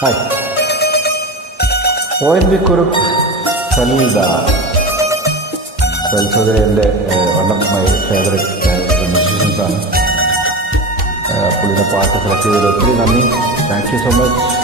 Hi. O N V Kurup സലീദ സൽസോദരി എന്റെ one of my favourite മ്യൂസീഷ്യൻസാണ് പുള്ളിയുടെ പാട്ട് സെലക്ട് ചെയ്തത് ഒത്തിരി നന്ദി. Thank you so much.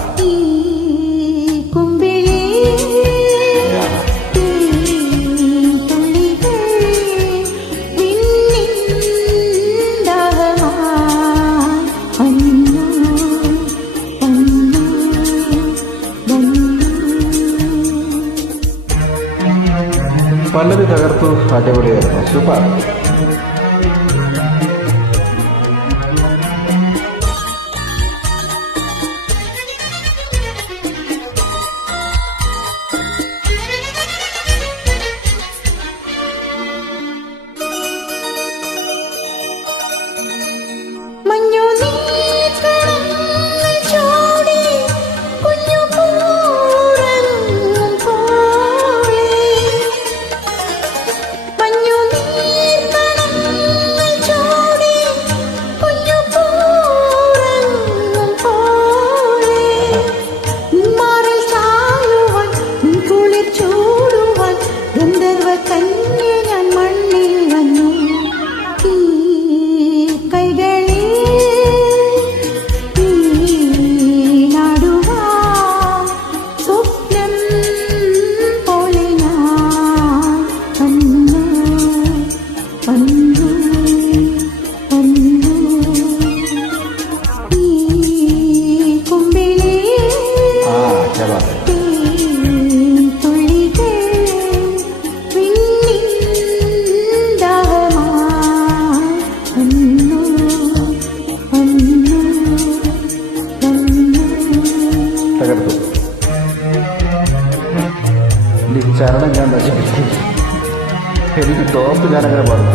Pallavi തകർത്തു. അടിപൊളിയായിരുന്നു. സൂപ്പർ. ചരണം ഞാൻ നശിപ്പിച്ചു. എനിക്ക് ടോപ്പ് ഞാനങ്ങനെ പറഞ്ഞു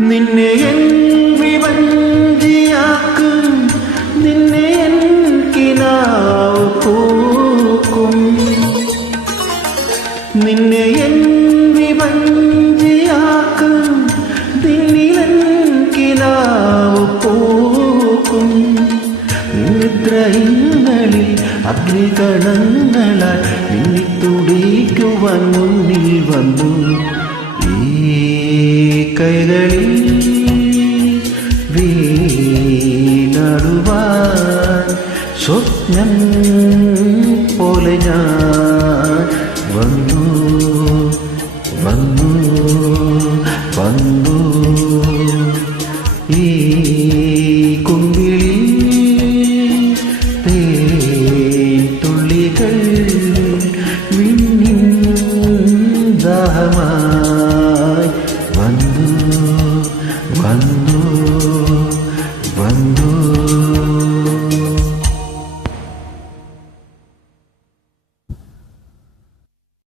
നിന്നെ എൻ വിവഞ്ചിയാക്കും അഗ്നികണങ്ങളാൽ മിന്നിത്തുടിക്കുവാൻ മുന്നിൽ വന്നു. ഈ കൈകളിൽ വീണടുവാൻ സ്വപ്നം പോലെ ഞാൻ വന്നു. വന്നു വന്നു. ഈ കുമ്പിളി